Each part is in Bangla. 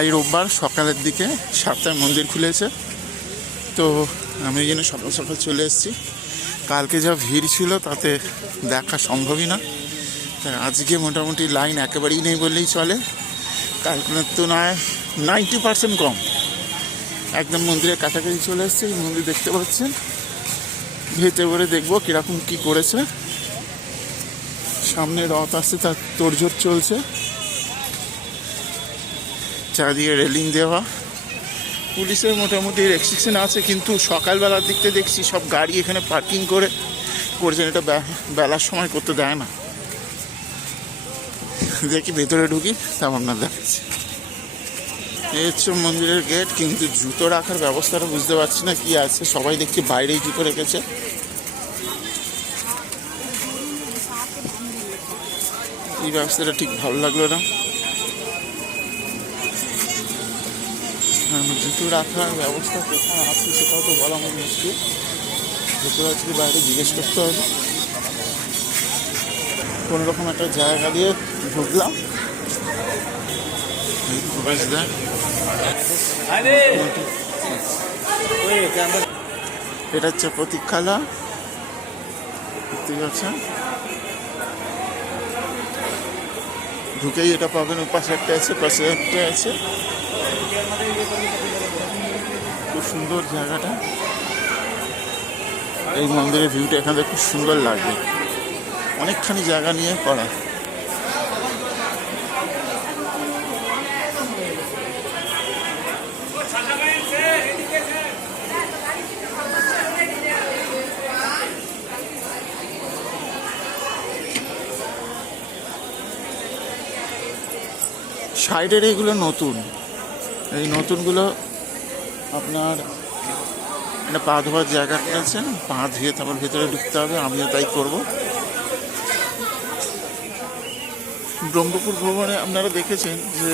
এই রোববার সকালের দিকে 7টায় মন্দির খুলেছে, তো আমি এই জন্য সকাল সকাল চলে এসেছি। কালকে যা ভিড় ছিল তাতে দেখা সম্ভবই না, তাই আজকে মোটামুটি লাইন একেবারেই নেই বললেই চলে। কালকের তুলনায় 90% কম। একদম মন্দিরের কাছাকাছি চলে এসেছি। মন্দির দেখতে পাচ্ছেন, ভেতরে করে দেখবো কীরকম কী করেছে। সামনে রথ আসছে, তার তোড়জোড় চলছে, চারিদিকে রেলিং দেওয়া। পুলিশের মোটামুটি রেস্ট্রিকশন আছে, কিন্তু সকালবেলার দিক থেকে দেখছি সব গাড়ি এখানে পার্কিং করেছেন। এটা বেলার সময় করতে দেয় না। দেখি ভেতরে ঢুকি, তেমন না দেখাচ্ছি। এই হচ্ছে মন্দিরের গেট, কিন্তু জুতো রাখার ব্যবস্থাটা বুঝতে পারছি না কি আছে। সবাই দেখছি বাইরেই জুতো রেখেছে। এই ব্যবস্থাটা ঠিক ভালো লাগলো না। জুতো রাখার ব্যবস্থা কোথায় আছে সেটাও তো বলা আমার মুশকিল। জুতো আজকে বাইরে জিজ্ঞেস করতে হবে। কোনোরকম একটা জায়গা দিয়ে ঢুকলাম। এটা হচ্ছে প্রতীক্ষালয়, দেখতে পাচ্ছেন। ঢুকেই এটা পাবেন। পাশে একটা আছে, পাশে একটা আছে। খুব সুন্দর জায়গাটা। এই মন্দিরের ভিউটা এখান থেকে খুব সুন্দর লাগবে। অনেকখানি জায়গা নিয়ে করা। সাইডের এইগুলো নতুন, এই নতুনগুলো আপনার একটা পা ধোয়ার জায়গাটা আছে, পা ধুয়ে তারপর ভেতরে ঢুকতে হবে। আমিও তাই করব। ব্রহ্মপুর ভবনে আপনারা দেখেছেন যে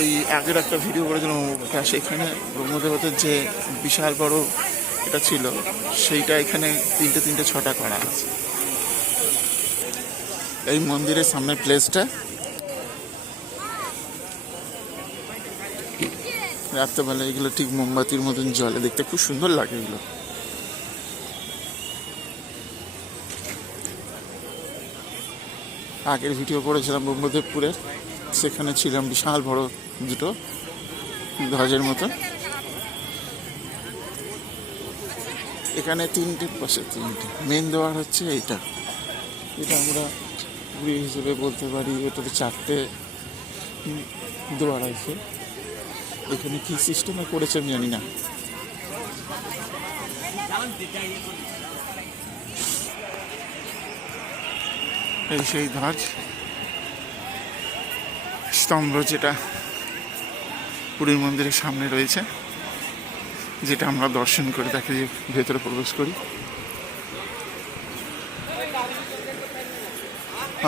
এই আগের একটা ভিডিও করেছিলাম, সেখানে ব্রহ্মদেবতার যে বিশাল বড় এটা ছিল, সেইটা এখানে 3টে 6টা করা আছে। এই মন্দিরের সামনের প্লেসটা রাত্রেবেলা এগুলো ঠিক মোমবাতির মতন জলে, দেখতে খুব সুন্দর লাগে এগুলো। আগের ভিডিও করেছিলাম ব্রহ্মদেবপুরের, সেখানে ছিলাম বিশাল বড় দুটো ধ্বজের মতন। এখানে 3টে, পাশে 3টে। মেন দেওয়ার হচ্ছে এইটা, এটা আমরা ঘুরি হিসেবে বলতে পারি। ওটাতে 4টে দেওয়ার আছে। এখানে কি সিস্টেমে করেছে আমি জানি না। এই সেই ধ্বজ স্তম্ভ যেটা পুরীর মন্দিরের সামনে রয়েছে, যেটা আমরা দর্শন করে তাকে ভেতরে প্রবেশ করি।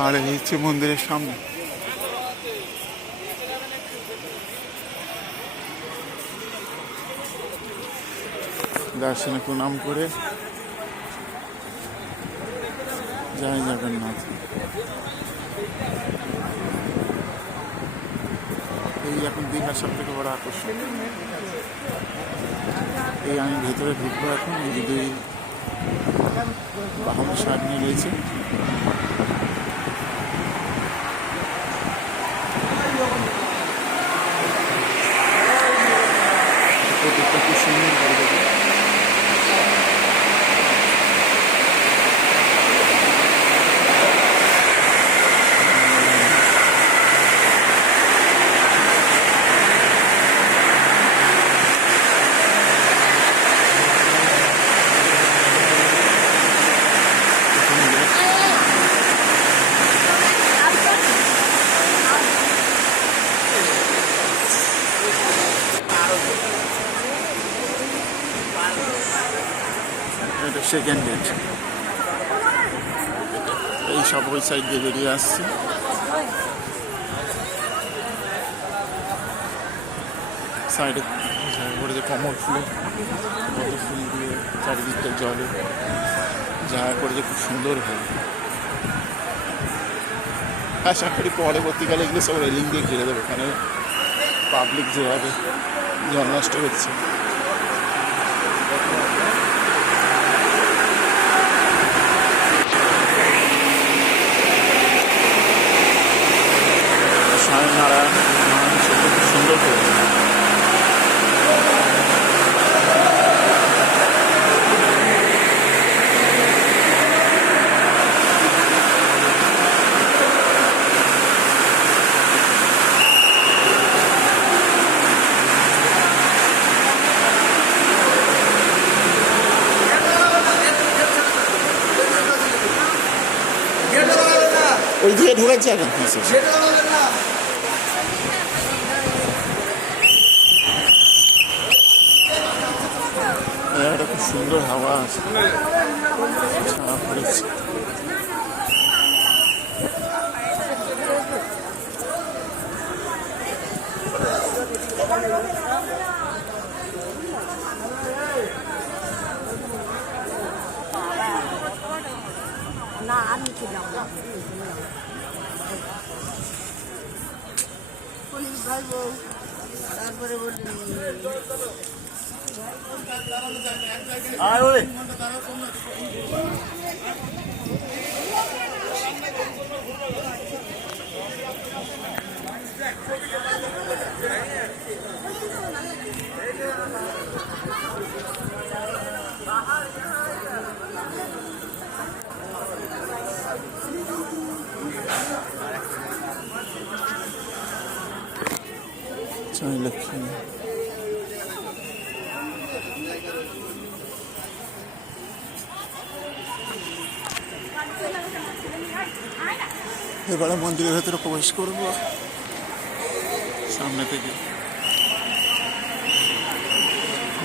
আর এই হচ্ছে মন্দিরের সামনে। দর্শনে প্রণাম করে জয় জগন্নাথ। এই এখন দীঘার সব থেকে বড় আকর্ষণ। এই আমি ভেতরে ঢুকবো এখন। এই যে 2 বাহনের সামনে রয়েছে। খুব সুন্দর করে দেবে। এটা সেকেন্ড গেট। এই সব ওই সাইড দিয়ে বেরিয়ে আসছে। সাইডে করে যে কমল ফুলে কত ফুল দিয়ে চারিদিকটা জলে জায়গা করে যে খুব সুন্দর হয়। আশা করি পরবর্তীকালে এগুলো সব রেলিং দিয়ে ঘিরে দেবে। এখানে পাবলিক যেভাবে জল নষ্ট হচ্ছে। স্বামীনারায়ণ খুব সুন্দর করেছে। ওই দিকে ঢুকেছে এখন একটা খুব সুন্দর হাওয়া আছে, ছাড়া পড়েছে। না আমি কি যাবো তারপরে বললেন লক্ষ্মী এবারে মন্দিরের ভেতরে প্রবেশ করব সামনে থেকে।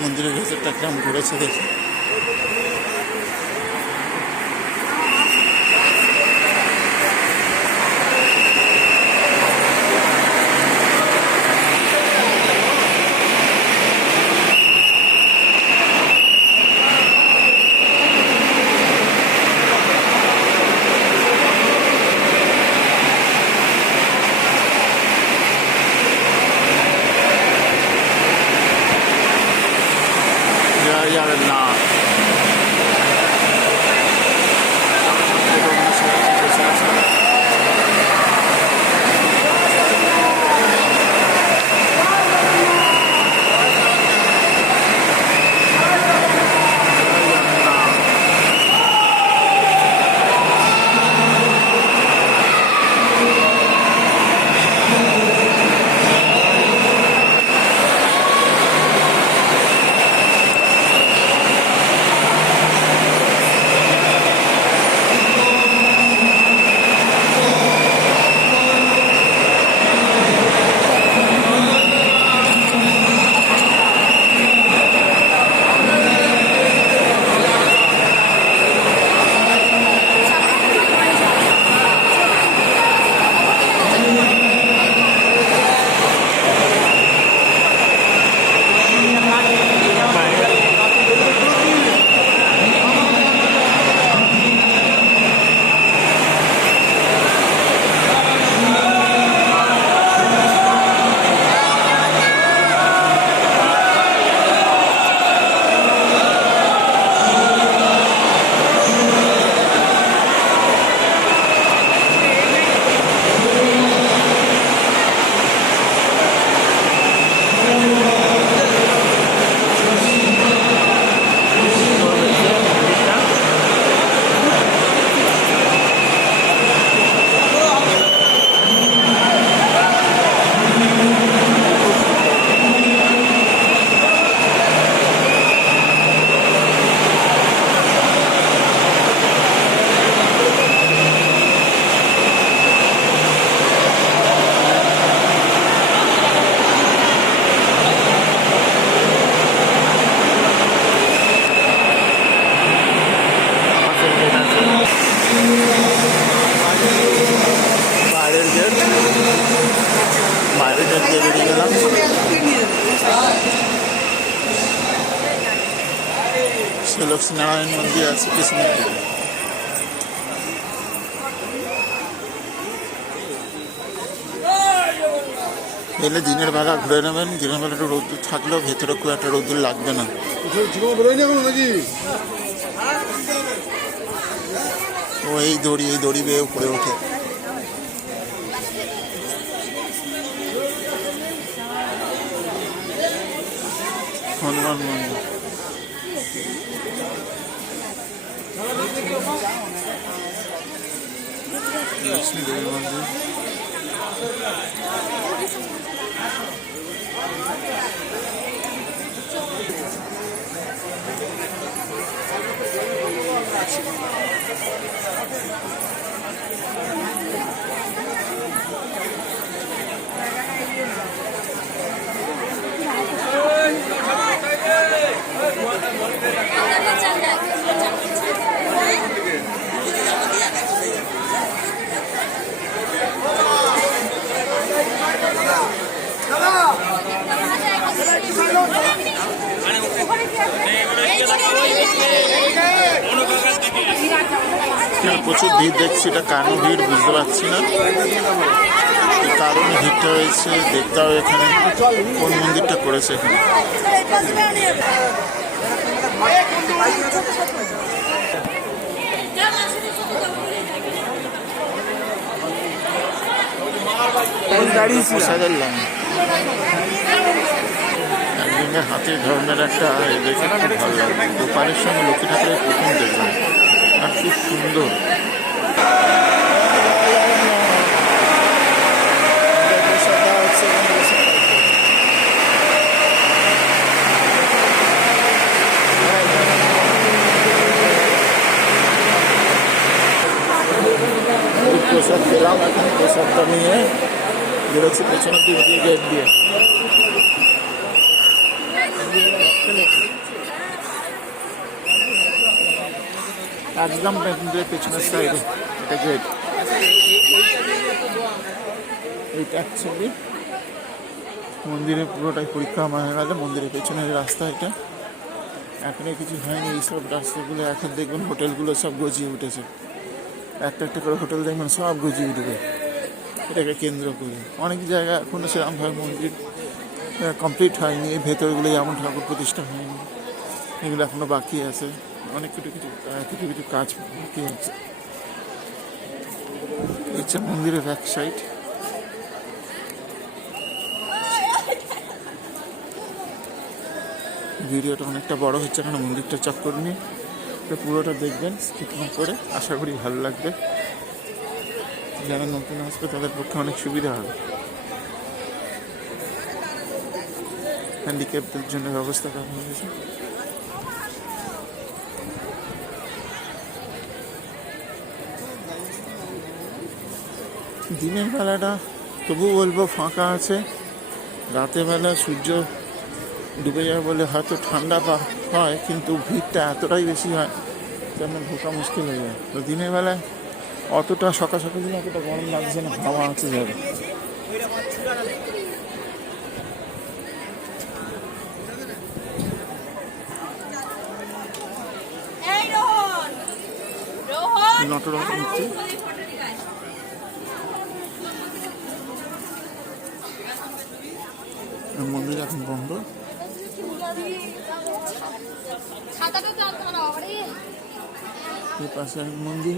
মন্দিরের ভেতরটা কেমন ঘুরেছে দেখি। যাবেন না লক্ষ্মীনারায়ণ মন্দির আছে পিছনে। এলে দিনের বেলা ঘুরে নেবেন, দিনের বেলা একটু রোদ্দুর থাকলেও ভেতরে খুব একটা রোদ্দুর লাগবে না। ও এই দড়ি বেয়ে উপরে ওঠে। হনুমান মন্দির, লক্ষ্মী দেবী মন্দির, প্রচুর ভিড় দেখছি, এটা কেন ভিড় বুঝতে পারছি না, কি কারণে ভিড়টা হয়েছে। দেখতে হবে এখানে কোন মন্দিরটা করেছে এখানে। প্রসাদের লাইন, একদিনের হাতির ধরনের একটা দেখে খুব ভালো লাগে। গোপালের সঙ্গে লক্ষ্মী ঠাকুরের প্রথম দেখলাম, আর খুব সুন্দর। প্রসাদ পেলাম, এখন প্রসাদটা নিয়ে বেরোচ্ছি পেছনের দিক দিয়ে, গেট দিয়ে। একদম পেছনের সাইডে এটা গেট। এইটা অ্যাকচুয়ালি মন্দিরের পুরোটাই পরিক্রমা হয়ে গেলে মন্দিরের পেছনের রাস্তা। এটা এখনো কিছু হয়নি, এইসব রাস্তাগুলো এখন দেখবেন হোটেলগুলো সব গজিয়ে উঠেছে, একটা একটা করে হোটেল দেখবেন সব গজিয়ে উঠবে এটাকে কেন্দ্র করে। অনেক জায়গা এখনো সেরকমভাবে মন্দির কমপ্লিট হয়নি, এই ভেতরগুলো যেমন ঠাকুর প্রতিষ্ঠা হয়নি, এগুলো এখনো বাকি আছে, অনেক কিছু কাজ বাকি আছে। হচ্ছে মন্দিরের ব্যাক সাইড। ভিডিওটা অনেকটা বড় হচ্ছে কারণ মন্দিরটা চক্কর নিয়ে, তো পুরোটা দেখবেন স্কিপ না করে, আশা করি ভালো লাগবে। যারা নতুন আসবে তাদের পক্ষে অনেক সুবিধা হবে। হ্যান্ডিক্যাপদের জন্য ব্যবস্থা করা হয়েছে। দিনের বেলাটা তবু বলবো ফাঁকা আছে, রাতের বেলা সূর্য ডুবে যাবে বলে হয়তো ঠান্ডা হয়, কিন্তু ভিড়টা এতটাই বেশি হয় যেন ঢোকা মুশকিল হয়ে যায়। তো দিনের বেলায় অতটা সকাল সকাল দিনে অতটা গরম লাগছে না, হাওয়া আছে যাবে। নটরকম হচ্ছে মন্দির এখন বন্ধ। এর পাশে এক মন্দির,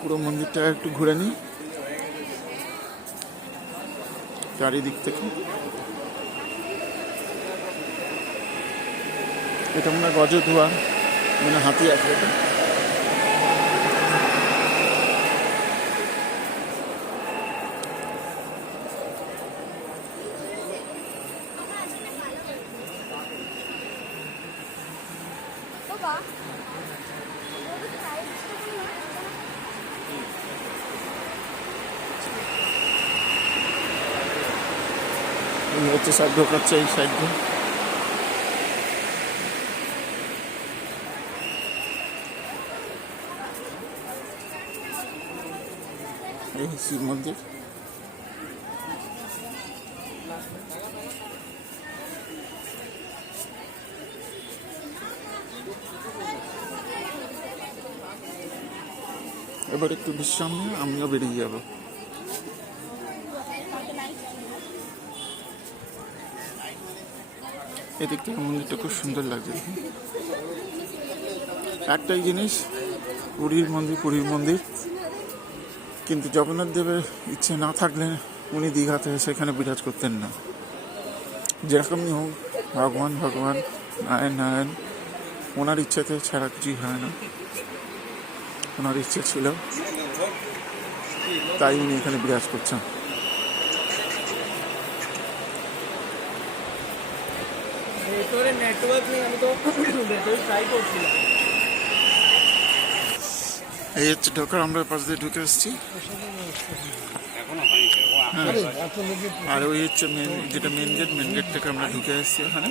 পুরো মন্দিরটা একটু ঘুরে নিই চারিদিক থেকে। এটা মনে হয় গজদুয়ার, মানে হাতি আছে এটা। এই হচ্ছে সব ঢোকাচ্ছে এই সাইড দিয়ে। এই শিব মন্দির। এবার একটু বিশ্রাম নিয়ে আমিও বেরিয়ে যাব। এদিক থেকে মন্দিরটা খুব সুন্দর লাগছে। একটাই জিনিস, পুরীর মন্দির, কিন্তু জগন্নাথ দেবের ইচ্ছে না থাকলে উনি দীঘাতে সেখানে বিরাজ করতেন না। যেরকমই হোক, ভগবান নারায়ণ ওনার ইচ্ছেতে ছাড়া কিছুই হয় না। ওনার ইচ্ছে ছিল, তাই উনি এখানে বিরাজ করছেন। এই হচ্ছে ঢোকার, আমরা পাশ দিয়ে ঢুকে এসেছি। আর ওই হচ্ছে মেন গেট থেকে আমরা ঢুকে এসেছি এখানে।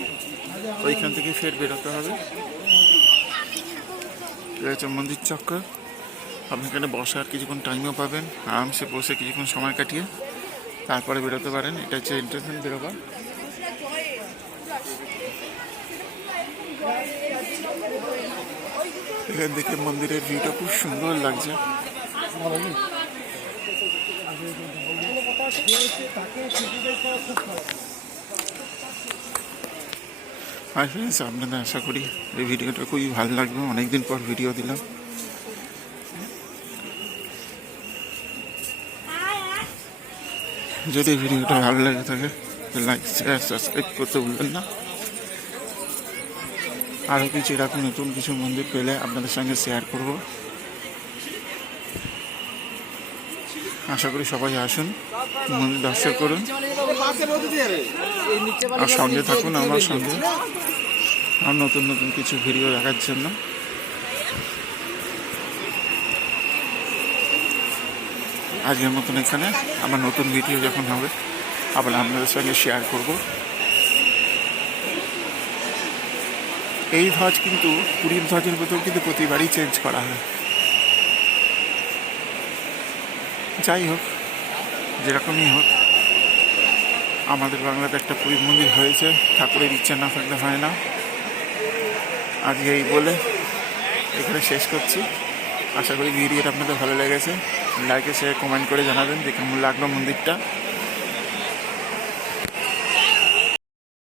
ওইখান থেকে ফের বেরোতে হবে। এটা হচ্ছে মন্দির চক্কর। আপনি এখানে বসার কিছুক্ষণ টাইমও পাবেন, আরামসে বসে কিছুক্ষণ সময় কাটিয়ে তারপরে বেরোতে পারেন। এটা হচ্ছে এন্ট্রেন্স বেরোবার। এখান থেকে মন্দিরের ভিউটা খুব সুন্দর লাগছে। হাই ফ্রেন্ডস, আপনাদের আশা করি এই ভিডিওটা খুবই ভালো লাগবে। অনেকদিন পর ভিডিও দিলাম। যদি ভিডিওটা ভালো লাগে থাকে লাইক শেয়ার সাবস্ক্রাইব করতে ভুলবেন না। আরও কিছু এরকম নতুন কিছু মন্দির পেলে আপনাদের সঙ্গে শেয়ার করব। আশা করি সবাই আসুন, মন্দির দর্শন করুন আর সঙ্গে থাকুন আমার সঙ্গে আর নতুন কিছু ভিডিও দেখার জন্য। আজকের মতন এখানে, আমার নতুন ভিডিও যখন হবে আবার আপনাদের সঙ্গে শেয়ার করব। এই ধ্বজ কিন্তু পুরীর ধ্বজের মতো কিন্তু প্রতিবারই চেঞ্জ করা হয়। যাই হোক, যেরকমই হোক, আমাদের বাংলাতে একটা পুরীর মন্দির হয়েছে। ঠাকুরের ইচ্ছা না থাকলে হয় না। আজকে এই বলে এখানে শেষ করছি। আশা করি ভিডিওটা আপনাদের ভালো লেগেছে। লাইকে শেয়ার কমেন্ট করে জানাবেন যে কেমন লাগলো মন্দিরটা।